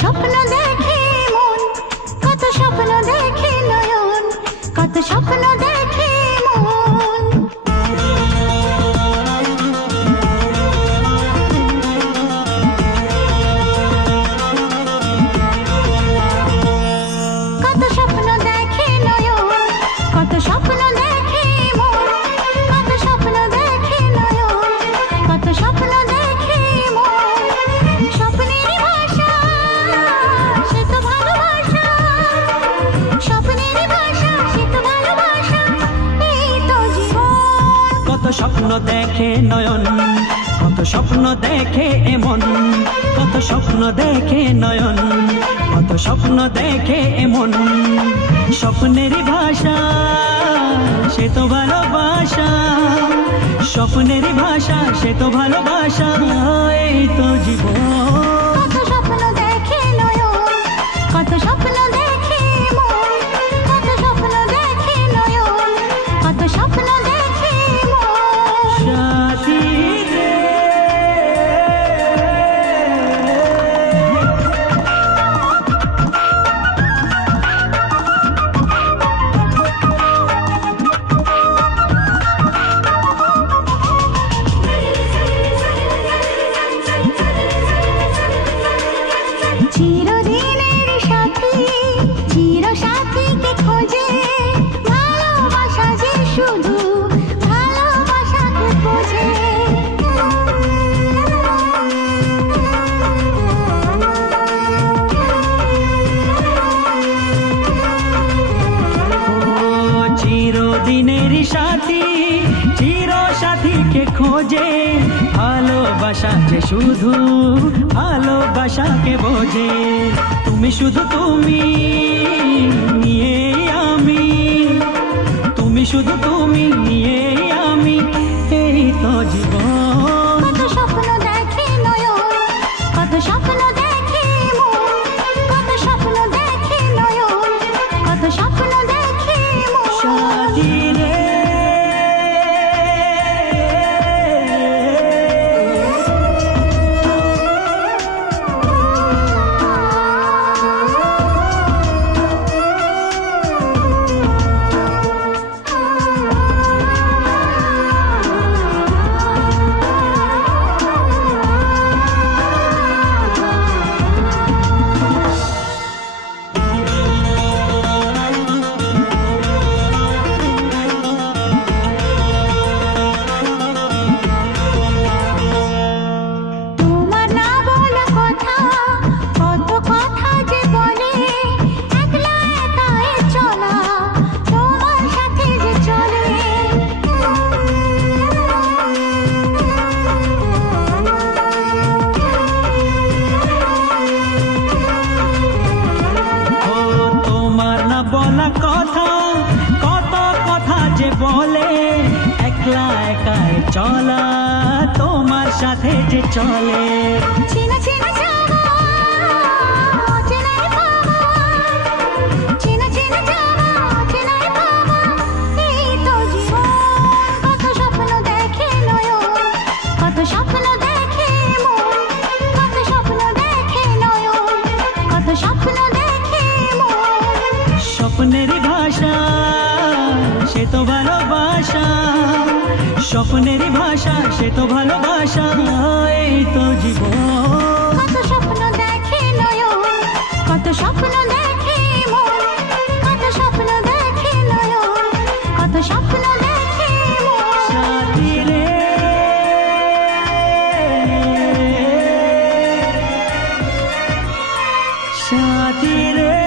স্বপ্ন দেখে মন, কত স্বপ্ন দেখে নয়ন, কত স্বপ্ন দেখে মন। কত স্বপ্ন দেখে নয়ন, কত স্বপ্ন দেখে মন, কত স্বপ্ন দেখে নয়ন, কত স্বপ্ন দেখে মন। স্বপ্নের ভাষা সে তো ভালোবাসা, স্বপ্নের ভাষা সে তো ভালোবাসা, এই তো জীবন। কত স্বপ্ন দেখে নয়ন, কত স্বপ্ন দেখে এমন, কত স্বপ্ন দেখে নয়ন, কত স্বপ্ন দেখে এমন। স্বপ্নের ভাষা সে তো ভালোবাসা, স্বপ্নের ভাষা সে তো ভালোবাসা, এই তো জীবন। কত স্বপ্ন দেখে নয়ন, কত স্বপ্ন দেখে মন, কত স্বপ্ন দেখে নয়ন, কত স্বপ্ন দেখে মন। সাথী রে, চিরদিনের সাথী, চির সাথীকে খোঁজে, ভালোবাসা যে শুধু ভালোবাসাকে বোঝে। ও চিরদিনের সাথী, চির সাথীকে খোঁজে, ভালোবাসা যে শুধু ভালোবাসাকে বোঝে। তুমি শুধু তুমি নিয়ে আমি, তুমি শুধু তুমি নিয়ে আমি, এই তো জীবন। কত স্বপ্ন দেখে নয়ন, কত স্বপ্ন দেখে মন, কত স্বপ্ন দেখে নয়ন, কত স্বপ্ন দেখে মন। সাথী রে, তোমার না বলা কথা, কত কথা যে বলে, একলা একাই চলা তোমার সাথে যে চলে। ও তোমার না বলা কথা, কত কথা যে বলে, একলা একাই চলা তোমার সাথে যে চলে। চেনা চেনা যাওয়া, অচেনাই পাওয়া, চেনা চেনা যাওয়া, অচেনাই পাওয়া, এই তো জীবন। কত স্বপ্ন দেখে নয়ন, কত স্বপ্ন দেখে মন, কত স্বপ্ন দেখে নয়ন, কত স্বপ্ন দেখে মন। স্বপ্নের ভাষা সে তো ভালোবাসা, স্বপ্নের ভাষা সে তো ভালোবাসা, এই তো জীবন। কত স্বপ্ন দেখে নয়ন, কত স্বপ্ন দেখে মন, কত স্বপ্ন দেখে নয়ন, কত স্বপ্ন দেখে মন। সাথী রে, সাথী রে।